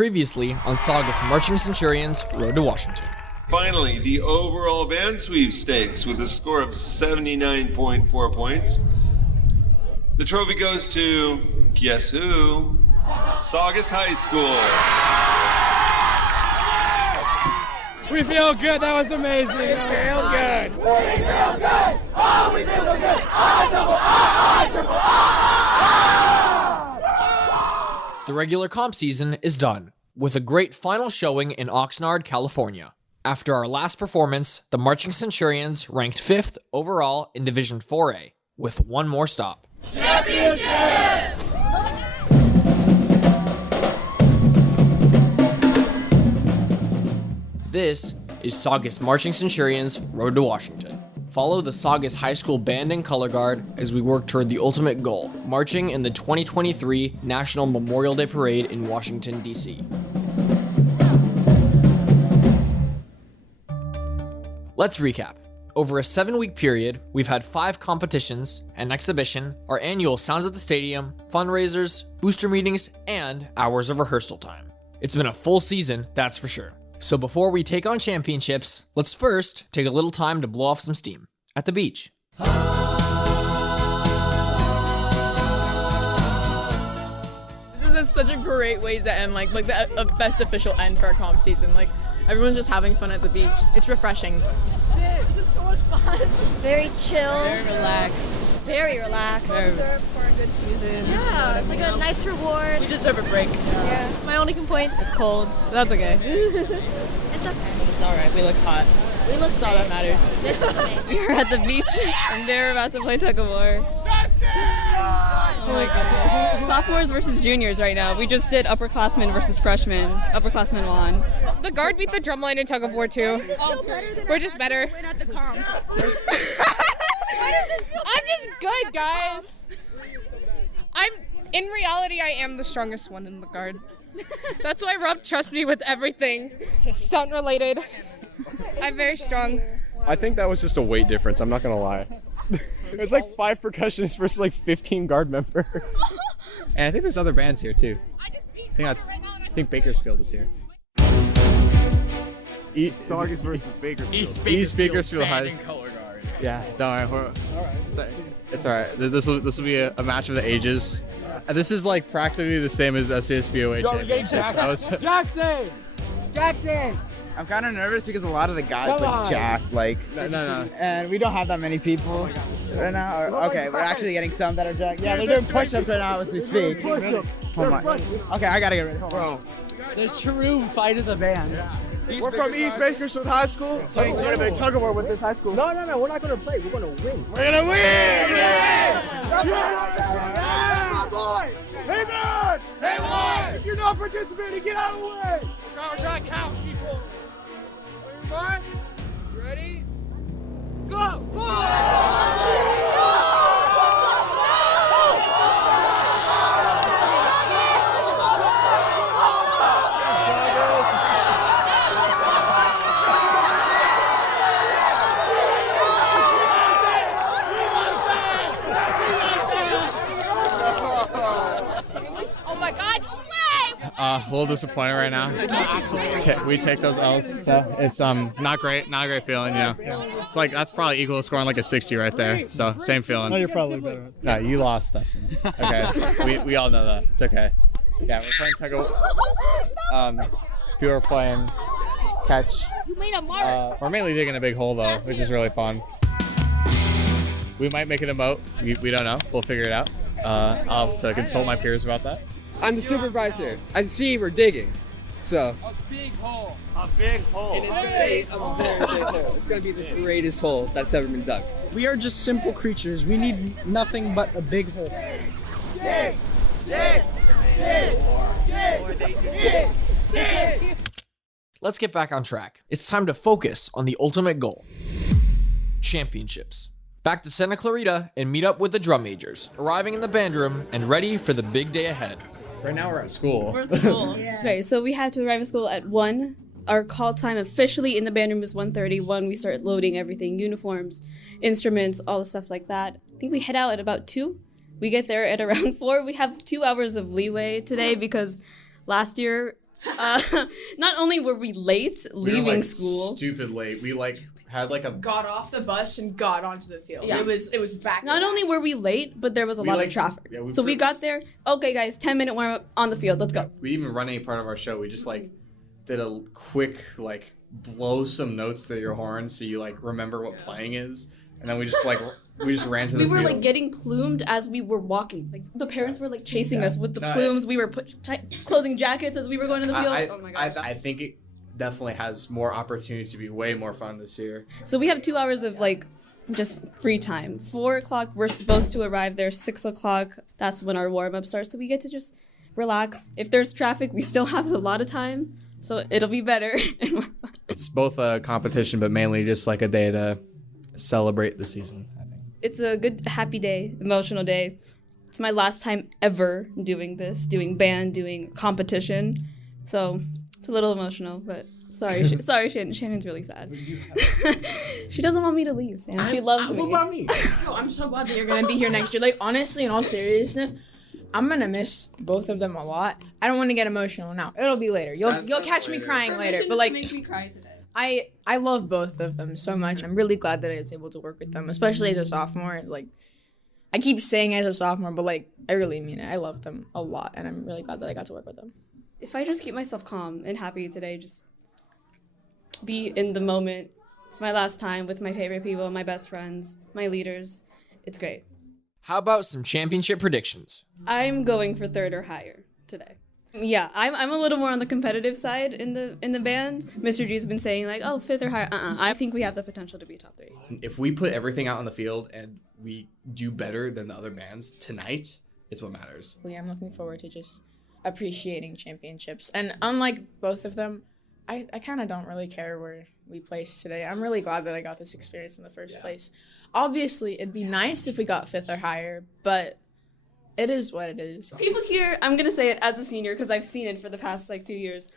Previously on Saugus Marching Centurions Road to Washington. Finally, the overall band sweepstakes with a score of 79.4 points. The trophy goes to, guess who? Saugus High School. We feel good. That was amazing. We feel good. We feel good. Oh, we feel so good. Double triple The regular comp season is done, with a great final showing in Oxnard, California. After our last performance, the Marching Centurions ranked 5th overall in Division 4A, with one more stop. Championships! This is Saugus Marching Centurions Road to Washington. Follow the Saugus High School Band and Color Guard as we work toward the ultimate goal, marching in the 2023 National Memorial Day Parade in Washington, D.C. Let's recap. Over a 7-week period, we've had 5 competitions, an exhibition, our annual Sounds at the Stadium, fundraisers, booster meetings, and hours of rehearsal time. It's been a full season, that's for sure. So before we take on championships, let's first take a little time to blow off some steam at the beach. This is such a great way to end, like the best official end for a comp season. Like, everyone's just having fun at the beach. It's refreshing. This is so much fun. Very chill. Very relaxed. Very relaxed. We deserve for a good season. Yeah, it's like a nice reward. We deserve a break. Yeah. My only complaint, it's cold. But that's okay. It's okay. It's alright, we look hot. We look That's all that matters. This is amazing. We were at the beach and they were about to play tug of war. Oh my goodness. Sophomores versus juniors right now. We just did upperclassmen versus freshmen. Upperclassmen won. The guard beat the drumline in tug of war too. We're just better. I'm just good, guys. In reality, I am the strongest one in the guard. That's why Rob trusts me with everything, stunt related. I'm very strong. I think that was just a weight difference. I'm not gonna lie. It was like 5 percussionists versus like 15 guard members. And I think there's other bands here too. I think Bakersfield is here. Saugus versus Bakersfield. East Bakersfield High. Band and Color Guard. Yeah, don't worry. It's all right. This will be a match of the ages. This is like practically the same as SASBOA championships. Jackson! I'm kind of nervous because a lot of the guys look jacked, like, No. and we don't have that many people right now. Okay, we're actually getting some that are jacked. Yeah, they're doing push-ups right now as we speak. Oh my. Okay, I gotta get ready. Hold on. The true fight of the band. We're from East Bakersfield High School. We're gonna be tug of war with this high school. No, we're not gonna play. We're gonna win. We're gonna win! Hey man! Hey boy! If you're not participating, get out of the way! We're trying to count people. Are you ready? Go! Oh my God, slay! A little disappointed right now. We take those L's. So it's not great feeling, you know. It's like that's probably equal to scoring like a 60 right there. So same feeling. No, you're probably better. No, you lost, Dustin. Okay, we all know that. It's okay. Yeah, we're playing tug of. People are playing catch. You made a mark. We're mainly digging a big hole though, which is really fun. We might make it a moat. We don't know. We'll figure it out. I'll have to consult my peers about that. I'm the supervisor. I see we're digging. So. A big hole. And it's a very big hole. It's going to be the greatest hole that's ever been dug. We are just simple creatures. We need nothing but a big hole. Let's get back on track. It's time to focus on the ultimate goal. Championships. Back to Santa Clarita and meet up with the drum majors, arriving in the band room and ready for the big day ahead. Right now we're at school. We're at school. Okay, so we had to arrive at school at 1. Our call time officially in the band room is 1:30. We start loading everything, uniforms, instruments, all the stuff like that. I think we head out at about 2. We get there at around 4. We have 2 hours of leeway today because last year Not only were we late We were, leaving like, school, stupid late. We had a Got off the bus and got onto the field. Yeah. It was back. not only were we late, but there was a lot of traffic. yeah, So we got there. Okay, guys, 10-minute warm up on the field. Let's go. We didn't even run any part of our show. We just did a quick blow some notes to your horn so you remember what playing is, and then we just ran to the We were field. getting plumed as we were walking. The parents were chasing us with the plumes. We were closing jackets as we were going to the field. Oh my gosh. I think it definitely has more opportunity to be way more fun this year. So we have 2 hours of just free time. 4 o'clock, we're supposed to arrive there. 6 o'clock, that's when our warm up starts. So we get to just relax. If there's traffic, we still have a lot of time. So it'll be better. It's both a competition, but mainly just a day to celebrate the season, I think. It's a good, happy day, emotional day. It's my last time ever doing this, doing band, doing competition. So it's a little emotional, but sorry, Shannon's really sad. She doesn't want me to leave, Sam. She loves me. What about me? Yo, I'm so glad that you're gonna be here next year. Honestly, in all seriousness, I'm gonna miss both of them a lot. I don't want to get emotional now. It'll be later. You'll catch me crying later. But make me cry today. I love both of them so much. I'm really glad that I was able to work with them, especially as a sophomore. It's I keep saying as a sophomore, but I really mean it. I love them a lot, and I'm really glad that I got to work with them. If I just keep myself calm and happy today, just be in the moment. It's my last time with my favorite people, my best friends, my leaders. It's great. How about some championship predictions? I'm going for 3rd or higher today. Yeah, I'm a little more on the competitive side in the band. Mr. G's been saying 5th or higher. I think we have the potential to be top 3. If we put everything out on the field and we do better than the other bands tonight, it's what matters. I'm looking forward to just appreciating championships. And unlike both of them, I kind of don't really care where we place today. I'm really glad that I got this experience in the first place. Obviously, it'd be nice if we got 5th or higher, but it is what it is. People here, I'm going to say it as a senior because I've seen it for the past few years.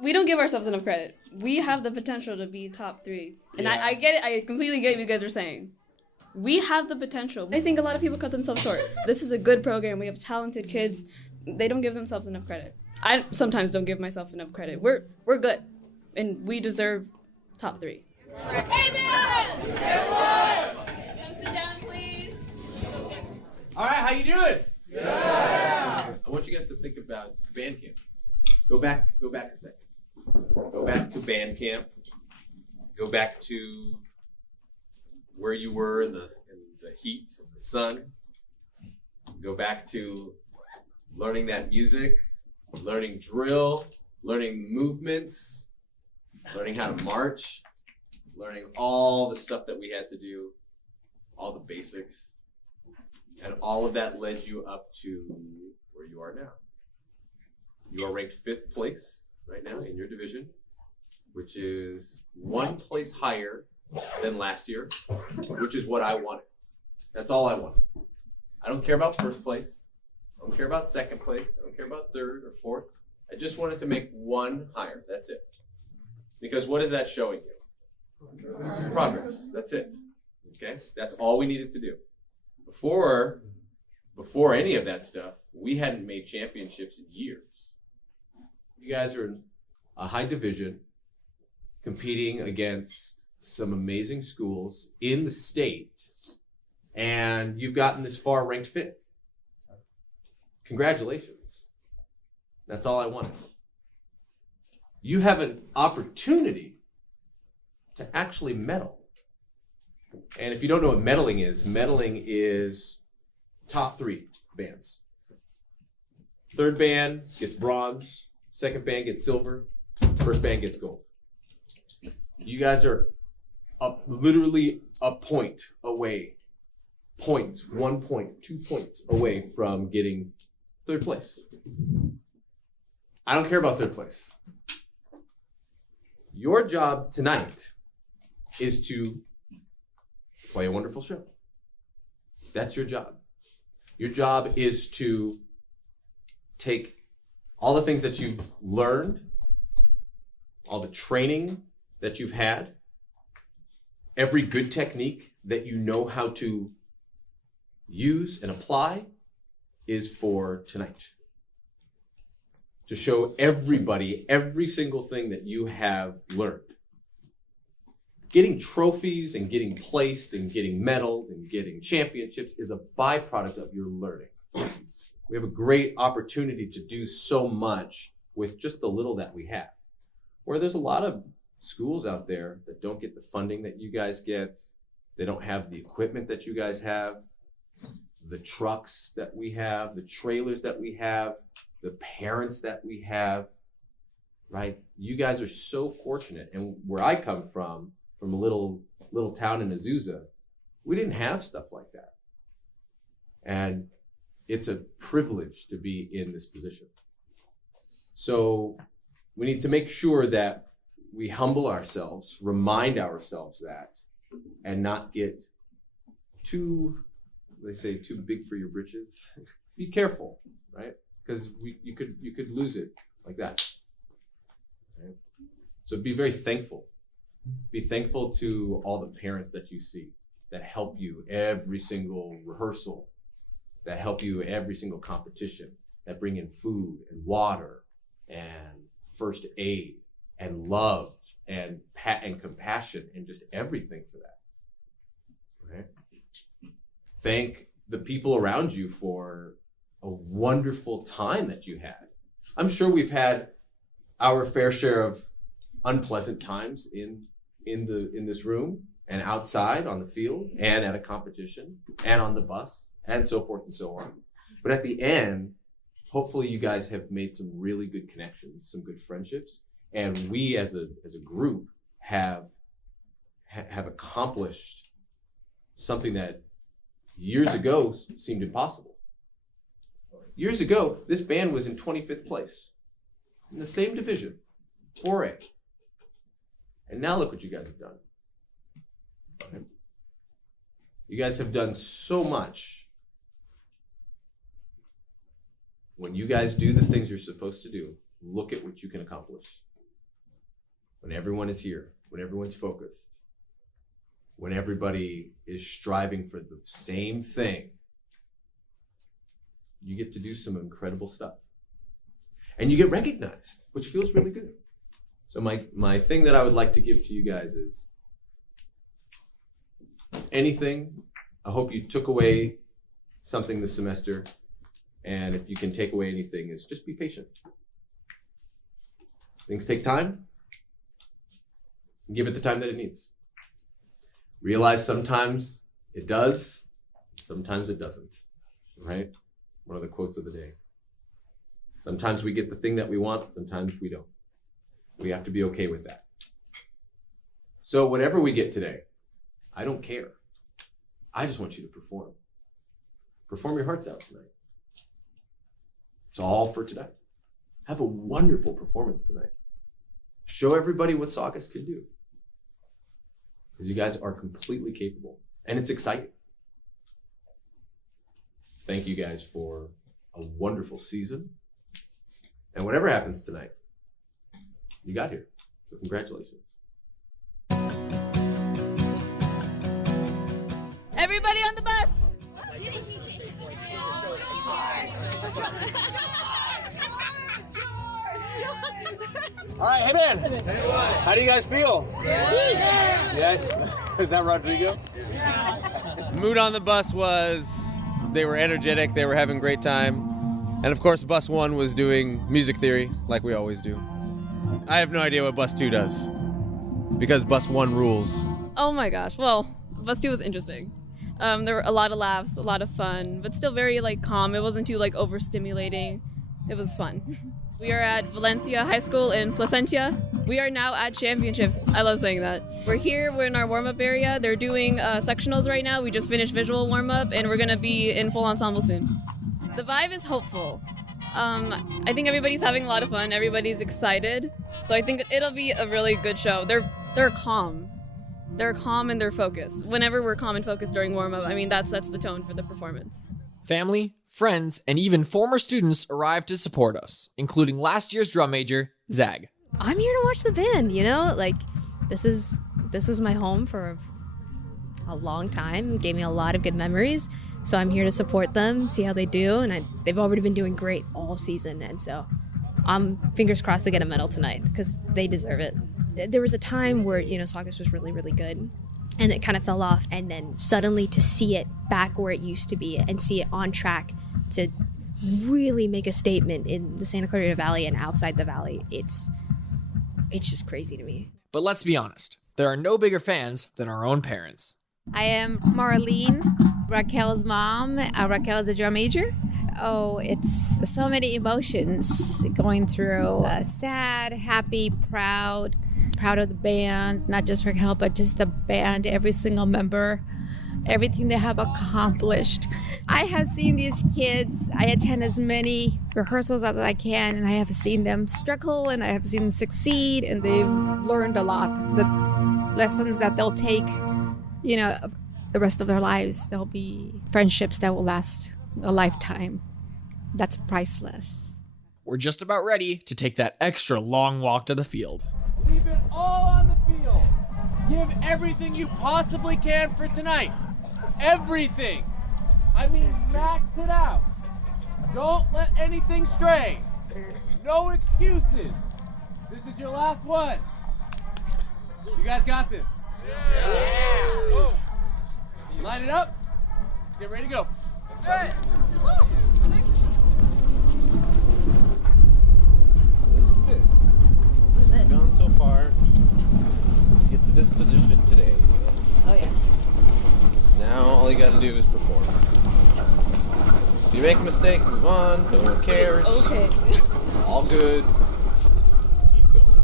We don't give ourselves enough credit. We have the potential to be top 3. And I get it. I completely get what you guys are saying. We have the potential. I think a lot of people cut themselves short. This is a good program. We have talented kids. They don't give themselves enough credit. I sometimes don't give myself enough credit. We're good, and we deserve top 3. Hey, man! Come sit down, please. All right, how you doing? Yeah. I want you guys to think about band camp. Go back a second. Go back to band camp. Go back to where you were in the heat, the sun. Go back to learning that music, learning drill, learning movements, learning how to march, learning all the stuff that we had to do, all the basics. And all of that led you up to where you are now. You are ranked 5th place right now in your division, which is 1 place higher than last year, which is what I wanted. That's all I wanted. I don't care about 1st place. I don't care about 2nd place. I don't care about 3rd or 4th. I just wanted to make 1 higher. That's it. Because what is that showing you? Progress. That's it. Okay? That's all we needed to do. Before any of that stuff, we hadn't made championships in years. You guys are in a high division competing against some amazing schools in the state, and you've gotten this far ranked 5th. Congratulations. That's all I wanted. You have an opportunity to actually medal. And if you don't know what medaling is top 3 bands. 3rd band gets bronze, 2nd band gets silver, 1st band gets gold. You guys are literally a point away. 1 point, 2 points away from getting 3rd place. I don't care about 3rd place. Your job tonight is to play a wonderful show. That's your job. Your job is to take all the things that you've learned, all the training that you've had, every good technique that you know how to use and apply is for tonight. to show everybody every single thing that you have learned. Getting trophies and getting placed and getting medaled and getting championships is a byproduct of your learning. We have a great opportunity to do so much with just the little that we have. Where there's a lot of schools out there that don't get the funding that you guys get. They don't have the equipment that you guys have, the trucks that we have, the trailers that we have, the parents that we have, right? You guys are so fortunate. And where I come from a little town in Azusa, we didn't have stuff like that. And it's a privilege to be in this position. So we need to make sure that we humble ourselves, remind ourselves that, and not get too, they say, too big for your britches. Be careful, right? Because you could lose it like that. Right? So be very thankful. Be thankful to all the parents that you see that help you every single rehearsal, that help you every single competition, that bring in food and water and first aid and love and compassion and just everything for that. Right? Thank the people around you for a wonderful time that you had. I'm sure we've had our fair share of unpleasant times in this room and outside on the field and at a competition and on the bus and so forth and so on. But at the end, hopefully you guys have made some really good connections, some good friendships, and we as a group have accomplished something that years ago seemed impossible. Years ago, this band was in 25th place in the same division, 4A. And now look what you guys have done. Okay. You guys have done so much. When you guys do the things you're supposed to do, look at what you can accomplish. When everyone is here, when everyone's focused, when everybody is striving for the same thing, you get to do some incredible stuff. And you get recognized, which feels really good. So my thing that I would like to give to you guys is anything. I hope you took away something this semester. And if you can take away anything, is just be patient. Things take time. Give it the time that it needs. Realize sometimes it does, sometimes it doesn't, right? One of the quotes of the day. Sometimes we get the thing that we want, sometimes we don't. We have to be okay with that. So whatever we get today, I don't care. I just want you to perform. Perform your hearts out tonight. It's all for today. Have a wonderful performance tonight. Show everybody what Saugus can do. Because you guys are completely capable. And it's exciting. Thank you guys for a wonderful season. And whatever happens tonight, you got here. So congratulations. Everybody on the bus! All right, hey man. How do you guys feel? Yeah. Is that Rodrigo? Mood on the bus was, they were energetic, they were having a great time. And of course, bus 1 was doing music theory, like we always do. I have no idea what bus 2 does, because bus 1 rules. Oh my gosh, well, bus 2 was interesting. There were a lot of laughs, a lot of fun, but still very calm. It wasn't too overstimulating. It was fun. We are at Valencia High School in Placentia. We are now at championships. I love saying that. We're here, we're in our warm-up area. They're doing sectionals right now. We just finished visual warm-up and we're gonna be in full ensemble soon. The vibe is hopeful. I think everybody's having a lot of fun. Everybody's excited. So I think it'll be a really good show. They're calm. They're calm and they're focused. Whenever we're calm and focused during warm-up, I mean, that sets the tone for the performance. Family, friends, and even former students arrived to support us, including last year's drum major, Zag. I'm here to watch the band, this was my home for a long time. It gave me a lot of good memories. So I'm here to support them, see how they do, and they've already been doing great all season, and so Fingers crossed they get a medal tonight because they deserve it. There was a time where, Saugus was really, really good and it kind of fell off. And then suddenly to see it back where it used to be and see it on track to really make a statement in the Santa Clarita Valley and outside the valley, it's just crazy to me. But let's be honest, there are no bigger fans than our own parents. I am Marlene, Raquel's mom. Raquel is a drum major. Oh, it's so many emotions going through. Sad, happy, proud of the band, not just Raquel, but just the band, every single member, everything they have accomplished. I have seen these kids. I attend as many rehearsals as I can, and I have seen them struggle, and I have seen them succeed, and they've learned a lot. The lessons that they'll take, the rest of their lives. There'll be friendships that will last a lifetime. That's priceless. We're just about ready to take that extra long walk to the field. Leave it all on the field. Give everything you possibly can for tonight. Everything. I mean, max it out. Don't let anything stray. No excuses. This is your last one. You guys got this. Yeah. Line it up. Get ready to go. This is it. This is it. Gone so far to get to this position today. Oh yeah. Now all you gotta do is perform. So you make a mistake, move on, no one cares. Okay. All good. Keep going.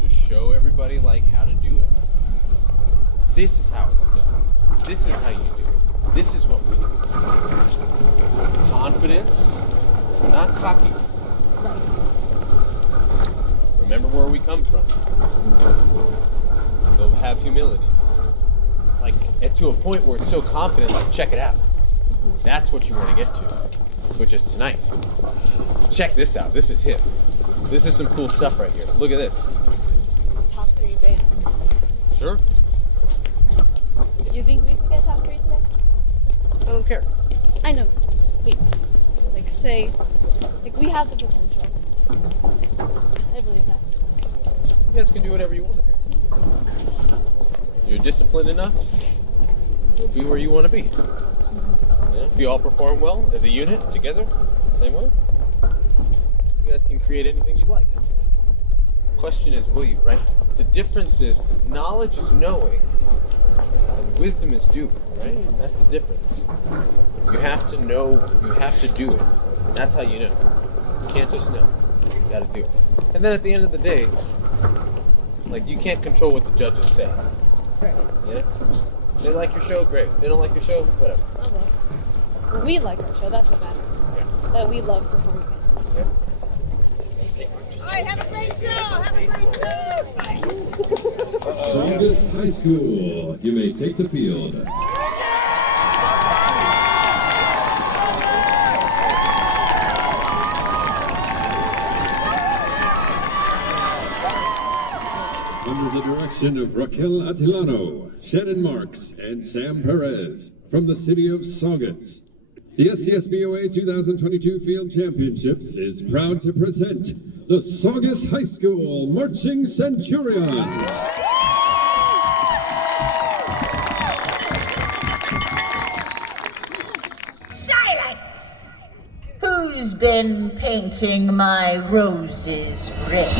Just show everybody how to do it. This is how it's done. This is how you do it. This is what we do. Confidence, not cocky. Right. Remember where we come from. Still have humility. And to a point where it's so confident, check it out. That's what you want to get to, which is tonight. Check this out. This is hip. This is some cool stuff right here. Look at this. Top 3 bands. Sure. Do you think we could get top 3 today? I don't care. I know. Wait. We have the potential. I believe that. You guys can do whatever you want to do. You're disciplined enough, you'll be where you want to be. Yeah? If you all perform well as a unit, together, same way, you guys can create anything you'd like. Question is, will you, right? The difference is, knowledge is knowing, and wisdom is doing, right? That's the difference. You have to know, you have to do it. That's how you know. You can't just know. You gotta do it. And then at the end of the day, you can't control what the judges say. Right. Yeah? They like your show, great. They don't like your show, whatever. Okay. Well, we like our show, that's what matters. Yeah. That we love performing it. Yeah. All right, have a great show. Have a great show. Saugus High School, you may take the field. Under the direction of Raquel Atilano, Shannon Marks, and Sam Perez from the city of Saugus, the SCSBOA 2022 Field Championships is proud to present the Saugus High School Marching Centurions. Silence! Who's been painting my roses red?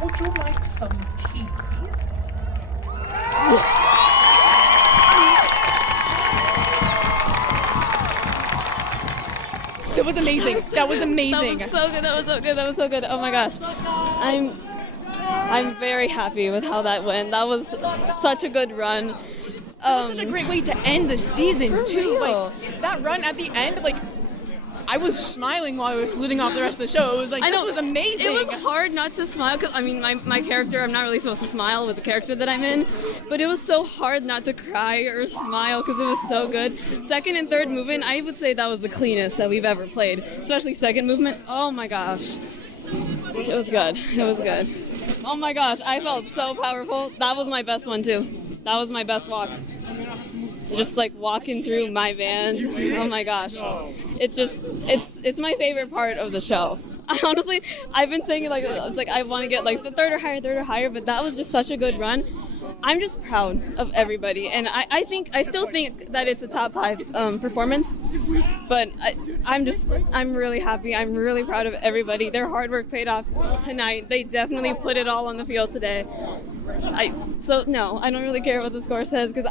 Would you like some tea? That was amazing. That was amazing. That was so good. That was so good. That was so good. Oh my gosh. I'm very happy with how that went. That was such a good run. That was such a great way to end the season too. real. Like that run at the end, like I was smiling while I was saluting off the rest of the show. It was like, this was amazing. It was hard not to smile because, I mean, my character, I'm not really supposed to smile with the character that I'm in, but it was so hard not to cry or smile because it was so good. Second and third movement, I would say that was the cleanest that we've ever played, especially second movement. Oh my gosh. It was good. It was good. Oh my gosh, I felt so powerful. That was my best one too. That was my best walk. Just like walking through my band. Oh my gosh. It's my favorite part of the show. Honestly, I've been saying it like, it's like I want to get like the third or higher, but that was just such a good run. I'm just proud of everybody, and I still think that it's a top 5 performance, but I'm really happy. I'm really proud of everybody. Their hard work paid off tonight. They definitely put it all on the field today. So no, I don't really care what the score says because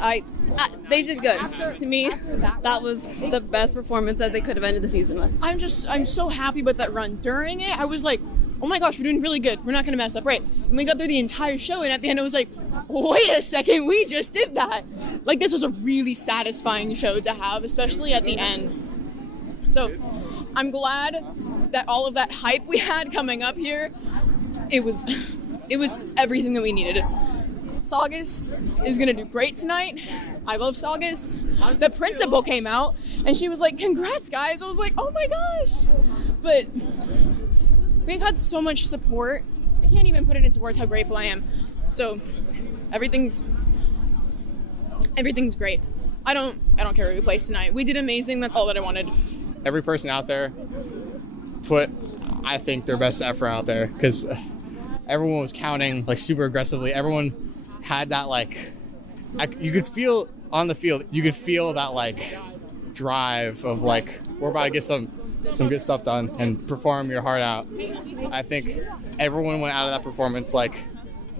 they did good. To me, that was the best performance that they could have ended the season with. I'm so happy with that run. During it, I was like, oh my gosh, we're doing really good. We're not going to mess up, right? And we got through the entire show, and at the end, it was like, wait a second, we just did that. Like, this was a really satisfying show to have, especially at the end. So, I'm glad that all of that hype we had coming up here, it was everything that we needed. Saugus is going to do great tonight. I love Saugus. The principal came out, and she was like, congrats, guys. I was like, oh my gosh. But we've had so much support. I can't even put it into words how grateful I am. So everything's great. I don't care where we place tonight. We did amazing. That's all that I wanted. Every person out there put, I think, their best effort out there because everyone was counting like super aggressively. Everyone had that like, you could feel on the field. You could feel that like drive of like we're about to get some good stuff done and perform your heart out. I think everyone went out of that performance like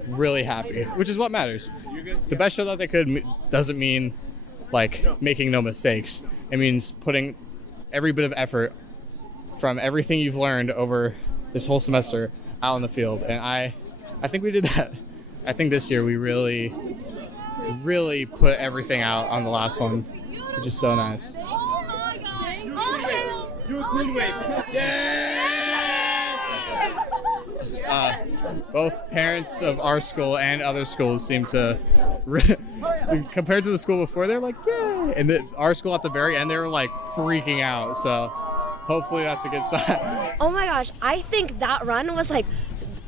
really happy, which is what matters. The best show that they could doesn't mean like making no mistakes. It means putting every bit of effort from everything you've learned over this whole semester out on the field. And I think we did that. I think this year we really put everything out on the last one, which is so nice. Do a clean wave. Both parents of our school and other schools seem to, compared to the school before, they're like, yay! And our school at the very end, they were like freaking out. So hopefully that's a good sign. Oh my gosh, I think that run was like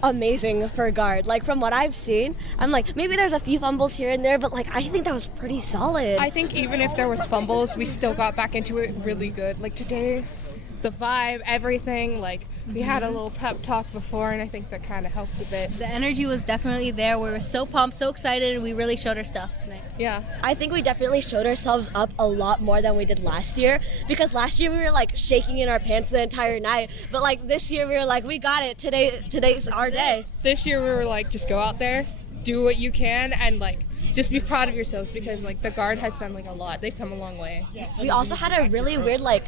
amazing for a guard. Like from what I've seen, I'm like, maybe there's a few fumbles here and there, but like I think that was pretty solid. I think even if there was fumbles, we still got back into it really good. Like today, the vibe, everything, like we had a little pep talk before, and I think that kind of helped a bit. The energy was definitely there. We were so pumped, so excited, and we really showed our stuff tonight. Yeah. I think we definitely showed ourselves up a lot more than we did last year, because last year we were like shaking in our pants the entire night, but like this year we were like, we got it, today's our day. This year we were like, just go out there, do what you can, and like just be proud of yourselves, because like the guard has done like a lot. They've come a long way. We also had a really weird like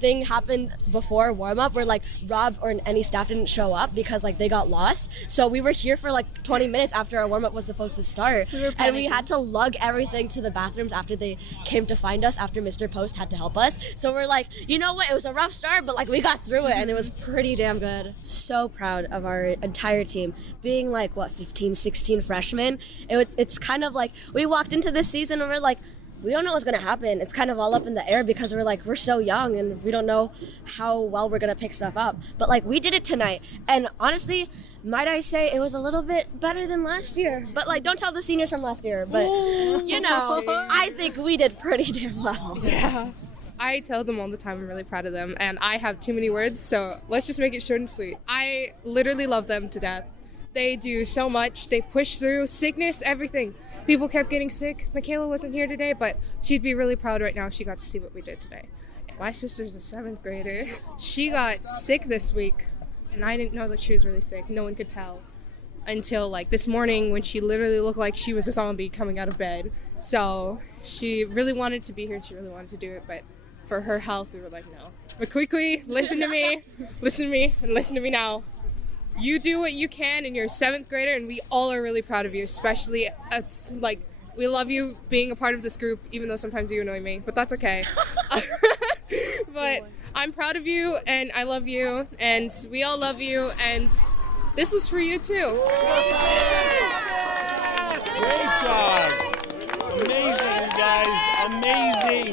thing happened before warm-up where like Rob or any staff didn't show up because like they got lost. So we were here for like 20 minutes after our warm-up was supposed to start. And we had to lug everything to the bathrooms after they came to find us after Mr. Post had to help us. So we're like, you know what? It was a rough start, but like we got through it and it was pretty damn good. So proud of our entire team. Being like, 15, 16 freshmen, it's kind of like we walked into this season and we're like, we don't know what's going to happen. It's kind of all up in the air because we're so young and we don't know how well we're going to pick stuff up. But like we did it tonight. And honestly, might I say it was a little bit better than last year. But like, don't tell the seniors from last year. But you know, I think we did pretty damn well. Yeah. I tell them all the time I'm really proud of them, and I have too many words, so let's just make it short and sweet. I literally love them to death. They do so much. They push through sickness, everything. People kept getting sick. Michaela wasn't here today, but she'd be really proud right now if she got to see what we did today. My sister's a 7th grader. She got sick this week, and I didn't know that she was really sick. No one could tell until like this morning when she literally looked like she was a zombie coming out of bed. So she really wanted to be here and she really wanted to do it, but for her health, we were like, no. But Kwee, listen to me, and listen to me now. You do what you can, and you're a 7th grader, and we all are really proud of you, especially, it's like, we love you being a part of this group, even though sometimes you annoy me, but that's okay. But I'm proud of you, and I love you, and we all love you, and this was for you, too. Great job. Amazing, you guys. Amazing.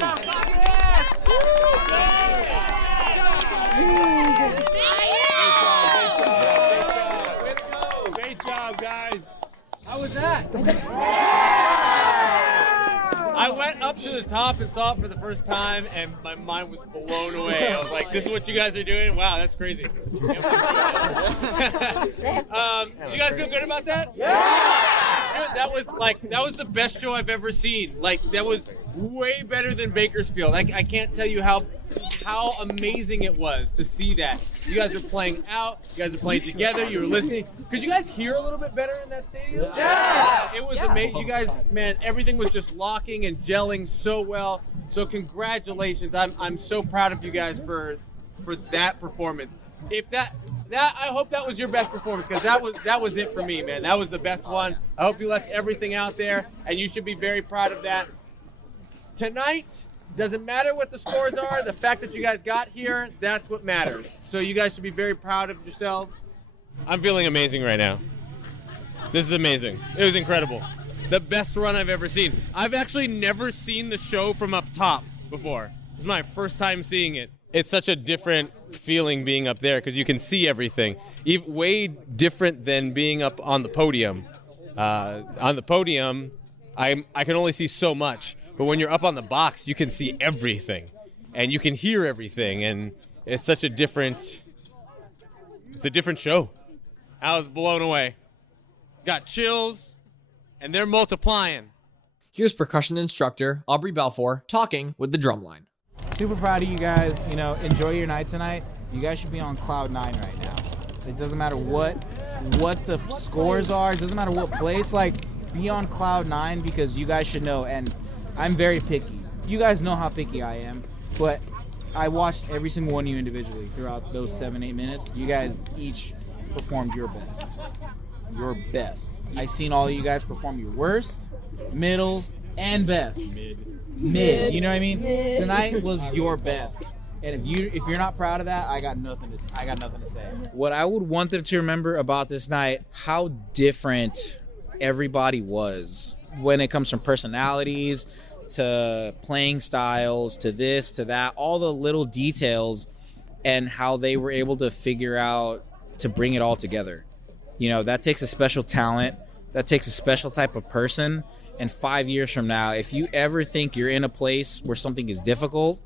Great job, guys. How was that? I went up to the top and saw it for the first time, and my mind was blown away. I was like, "This is what you guys are doing? Wow, that's crazy." Did you guys feel good about that? Yeah. That was the best show I've ever seen. Like, that was way better than Bakersfield. I can't tell you how amazing it was to see that. You guys are playing out. You guys are playing together. You were listening. Could you guys hear a little bit better in that stadium? Yeah. It was amazing. You guys, man, everything was just locking and gelling so well. So congratulations. I'm so proud of you guys for that performance. If that I hope that was your best performance, because that was it for me, man. That was the best one. I hope you left everything out there, and you should be very proud of that. Tonight, doesn't matter what the scores are, the fact that you guys got here, that's what matters. So you guys should be very proud of yourselves. I'm feeling amazing right now. This is amazing. It was incredible. The best run I've ever seen. I've actually never seen the show from up top before. This is my first time seeing it. It's such a different feeling being up there because you can see everything. Way different than being up on the podium. On the podium, I can only see so much. But when you're up on the box, you can see everything. And you can hear everything. And it's such a different show. I was blown away. Got chills, and they're multiplying. Here's percussion instructor Aubrey Balfour talking with the drumline. Super proud of you guys. You know, enjoy your night tonight. You guys should be on cloud 9 right now. It doesn't matter what the scores are. It doesn't matter what place. Like, be on cloud 9 because you guys should know. And I'm very picky. You guys know how picky I am. But I watched every single one of you individually throughout those 7-8 minutes. You guys each performed your best. Your best. I seen all of you guys perform your worst, middle, and best. Mid. You know what I mean? Tonight was your best. And if you're not proud of that, I got nothing to say. What I would want them to remember about this night, how different everybody was when it comes from personalities to playing styles to this to that, all the little details, and how they were able to figure out to bring it all together. You know, that takes a special talent. That takes a special type of person. And 5 years from now, if you ever think you're in a place where something is difficult,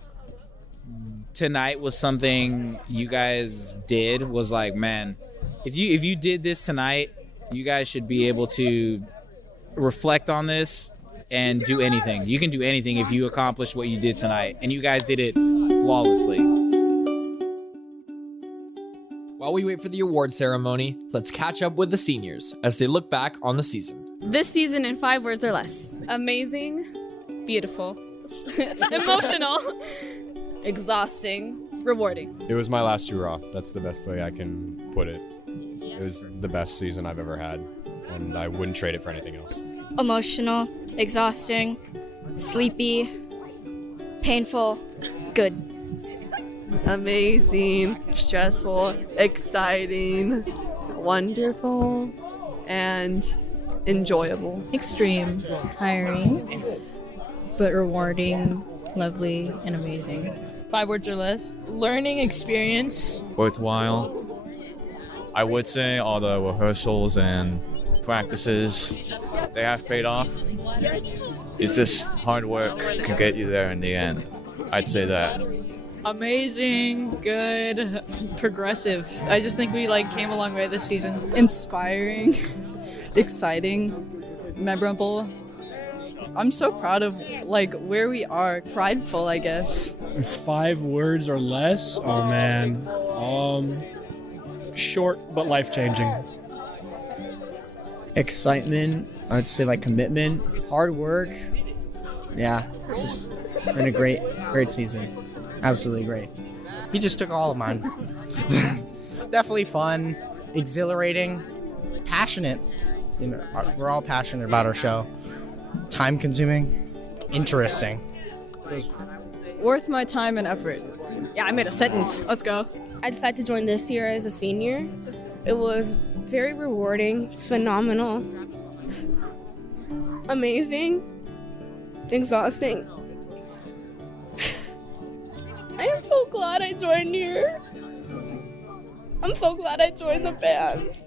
tonight was something you guys did was like, man, if you did this tonight, you guys should be able to reflect on this and do anything. You can do anything if you accomplish what you did tonight. And you guys did it flawlessly. While we wait for the award ceremony, let's catch up with the seniors as they look back on the season. This season in 5 words or less. Amazing, beautiful, emotional, exhausting, rewarding. It was my last hurrah. That's the best way I can put it. It was the best season I've ever had, and I wouldn't trade it for anything else. Emotional, exhausting, sleepy, painful, good. Amazing, stressful, exciting, wonderful, and enjoyable. Extreme, tiring, but rewarding, lovely, and amazing. 5 words or less. Learning experience. Worthwhile. I would say all the rehearsals and practices, they have paid off. It's just hard work can get you there in the end. I'd say that. Amazing, good, progressive. I just think we came a long way this season. Inspiring, exciting, memorable. I'm so proud of where we are. Prideful, I guess. 5 words or less? Oh man. Short but life-changing. Excitement, I'd say commitment, hard work. Yeah, it's just been a great season. Absolutely great. He just took all of mine. Definitely fun, exhilarating, passionate. We're all passionate about our show. Time consuming, interesting. Worth my time and effort. Yeah, I made a sentence. Let's go. I decided to join this year as a senior. It was very rewarding, phenomenal, amazing, exhausting. I am so glad I joined here. I'm so glad I joined the band.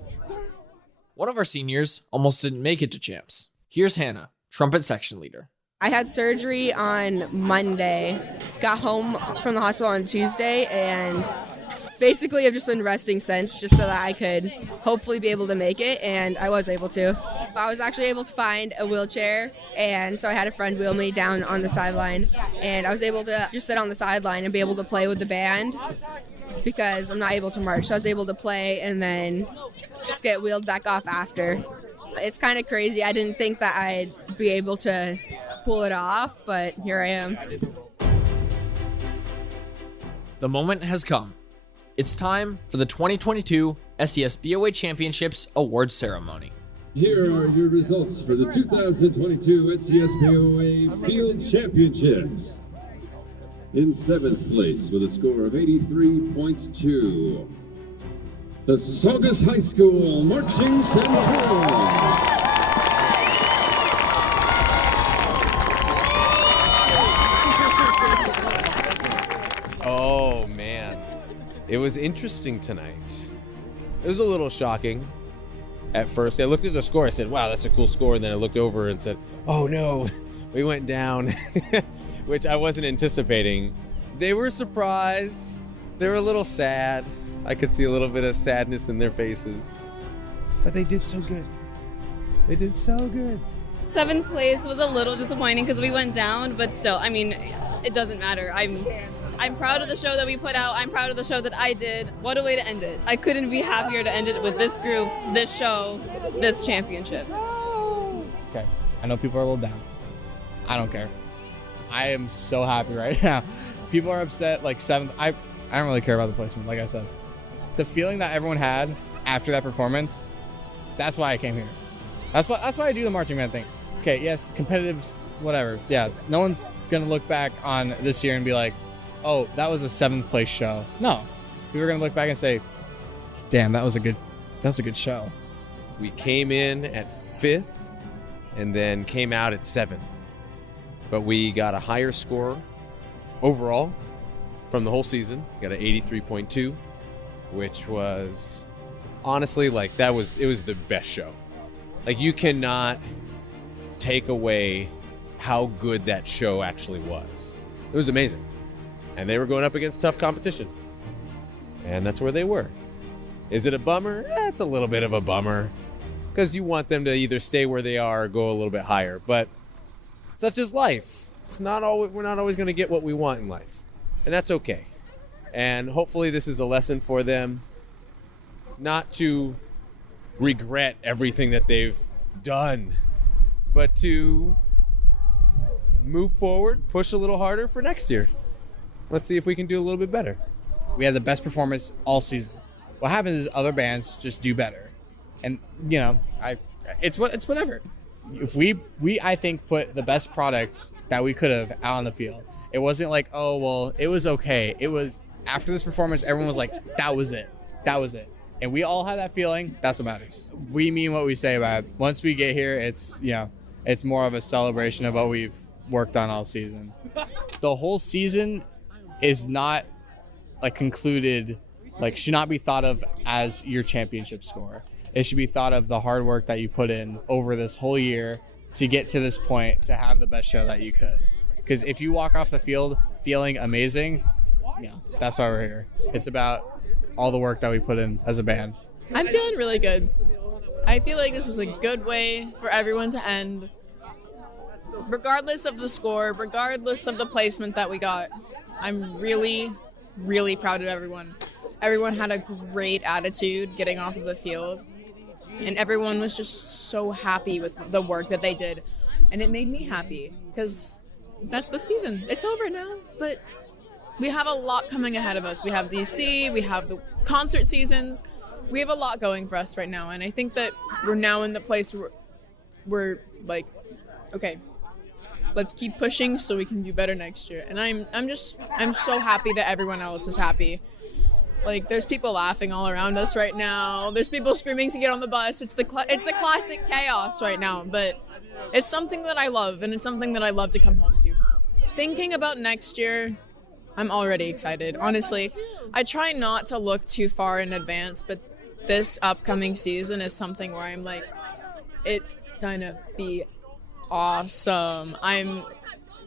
One of our seniors almost didn't make it to champs. Here's Hannah, trumpet section leader. I had surgery on Monday, got home from the hospital on Tuesday, and basically I've just been resting since just so that I could hopefully be able to make it, and I was able to. I was actually able to find a wheelchair, and so I had a friend wheel me down on the sideline, and I was able to just sit on the sideline and be able to play with the band because I'm not able to march. So I was able to play and then just get wheeled back off after. It's kind of crazy. I didn't think that I'd be able to pull it off, but here I am. The moment has come. It's time for the 2022 SES BOA Championships Awards Ceremony. Here are your results for the 2022 SES BOA Field Championships. In 7th place with a score of 83.2, the Saugus High School Marching Centurions. Oh man, it was interesting tonight. It was a little shocking at first. I looked at the score, I said, wow, that's a cool score, and then I looked over and said, oh no, we went down, which I wasn't anticipating. They were surprised. They were a little sad. I could see a little bit of sadness in their faces, but they did so good. They did so good. 7th place was a little disappointing because we went down, but still, I mean, it doesn't matter. I'm proud of the show that we put out. I'm proud of the show that I did. What a way to end it. I couldn't be happier to end it with this group, this show, this championship. Okay, I know people are a little down. I don't care. I am so happy right now. People are upset, 7th. I don't really care about the placement, like I said. The feeling that everyone had after that performance, that's why I came here. That's why I do the marching band thing. Okay, yes, competitive, whatever. Yeah, no one's gonna look back on this year and be like, oh, that was a 7th place show. No, we were gonna look back and say, damn, that was a good show. We came in at 5th and then came out at 7th. But we got a higher score overall from the whole season. Got an 83.2, which was honestly it was the best show. You cannot take away how good that show actually was. It was amazing. And they were going up against tough competition. And that's where they were. Is it a bummer? It's a little bit of a bummer. Because you want them to either stay where they are or go a little bit higher. But such is life. We're not always going to get what we want in life. And that's okay. And hopefully this is a lesson for them not to regret everything that they've done, but to move forward, push a little harder for next year. Let's see if we can do a little bit better. We had the best performance all season. What happens is other bands just do better. And, it's whatever. If I think, put the best product that we could have out on the field. It wasn't like, oh, well, it was okay. It was, after this performance, everyone was like, that was it. That was it. And we all had that feeling. That's what matters. We mean what we say about it. Once we get here, it's more of a celebration of what we've worked on all season. The whole season is not concluded, should not be thought of as your championship score. It should be thought of the hard work that you put in over this whole year to get to this point, to have the best show that you could. Because if you walk off the field feeling amazing, that's why we're here. It's about all the work that we put in as a band. I'm feeling really good. I feel like this was a good way for everyone to end. Regardless of the score, regardless of the placement that we got, I'm really, really proud of everyone. Everyone had a great attitude getting off of the field, and everyone was just so happy with the work that they did. And it made me happy, because that's the season. It's over now, but we have a lot coming ahead of us. We have DC, we have the concert seasons. We have a lot going for us right now, and I think that we're now in the place where we're like, okay, let's keep pushing so we can do better next year. And I'm so happy that everyone else is happy. There's people laughing all around us right now. There's people screaming to get on the bus. It's the classic chaos right now, but it's something that I love, and it's something that I love to come home to. Thinking about next year, I'm already excited. Honestly, I try not to look too far in advance, but this upcoming season is something where I'm like, it's gonna be awesome. I'm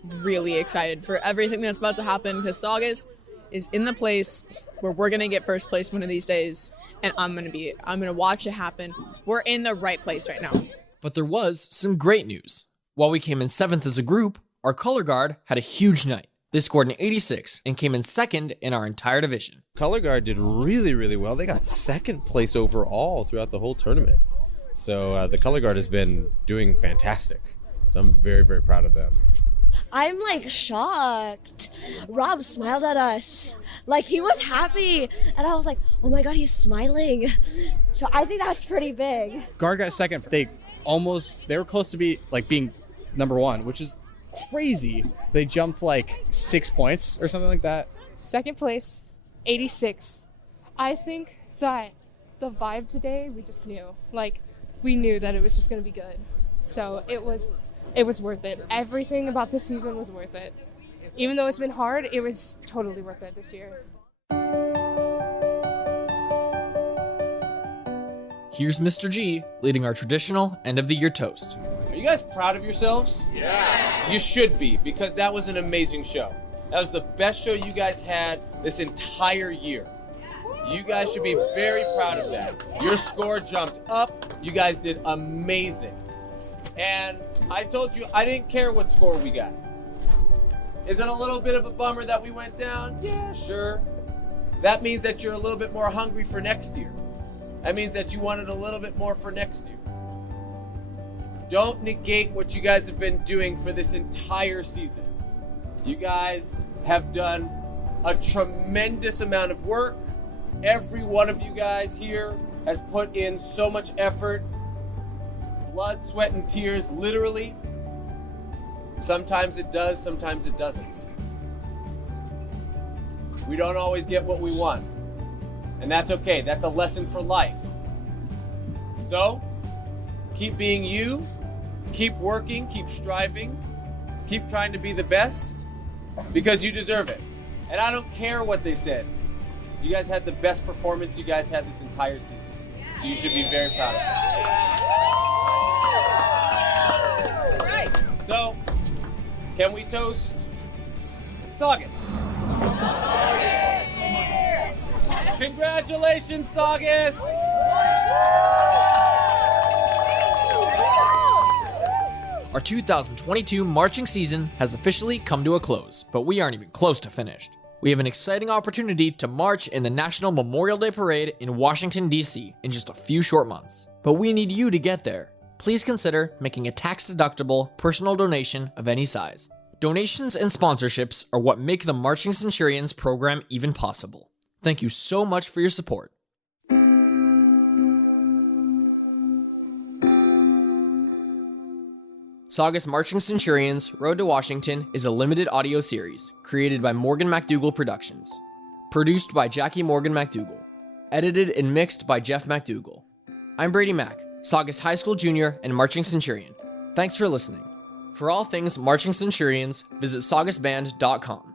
really excited for everything that's about to happen, because Saugus is in the place where we're gonna get first place one of these days, and I'm gonna watch it happen. We're in the right place right now. But there was some great news. While we came in 7th as a group, our color guard had a huge night. They scored an 86 and came in 2nd in our entire division. Color Guard did really, really well. They got 2nd place overall throughout the whole tournament. So the Color Guard has been doing fantastic. So I'm very, very proud of them. I'm shocked. Rob smiled at us. He was happy. And I was like, oh my God, he's smiling. So I think that's pretty big. Guard got 2nd. They were close to being number 1, which is crazy. They jumped 6 points or something like that. 2nd place, 86. I think that the vibe today, we just knew. We knew that it was just going to be good. So it was worth it. Everything about this season was worth it. Even though it's been hard, it was totally worth it this year. Here's Mr. G leading our traditional end-of-the-year toast. Are you guys proud of yourselves? Yeah. You should be, because that was an amazing show. That was the best show you guys had this entire year. You guys should be very proud of that. Your score jumped up. You guys did amazing. And I told you I didn't care what score we got. Is it a little bit of a bummer that we went down? Yeah, sure. That means that you're a little bit more hungry for next year. That means that you wanted a little bit more for next year. Don't negate what you guys have been doing for this entire season. You guys have done a tremendous amount of work. Every one of you guys here has put in so much effort. Blood, sweat, and tears, literally. Sometimes it does, sometimes it doesn't. We don't always get what we want. And that's okay, that's a lesson for life. So, keep being you, keep working, keep striving, keep trying to be the best, because you deserve it. And I don't care what they said. You guys had the best performance you guys had this entire season. So you should be very proud of it. So, can we toast Saugus? Congratulations, Saugus! Our 2022 marching season has officially come to a close, but we aren't even close to finished. We have an exciting opportunity to march in the National Memorial Day Parade in Washington, D.C. in just a few short months. But we need you to get there. Please consider making a tax-deductible personal donation of any size. Donations and sponsorships are what make the Marching Centurions program even possible. Thank you so much for your support. Saugus Marching Centurions Road to Washington is a limited audio series created by Morgan MacDougall Productions. Produced by Jackie Morgan MacDougall. Edited and mixed by Jeff MacDougall. I'm Brady Mack, Saugus High School Junior and Marching Centurion. Thanks for listening. For all things Marching Centurions, visit saugusband.com.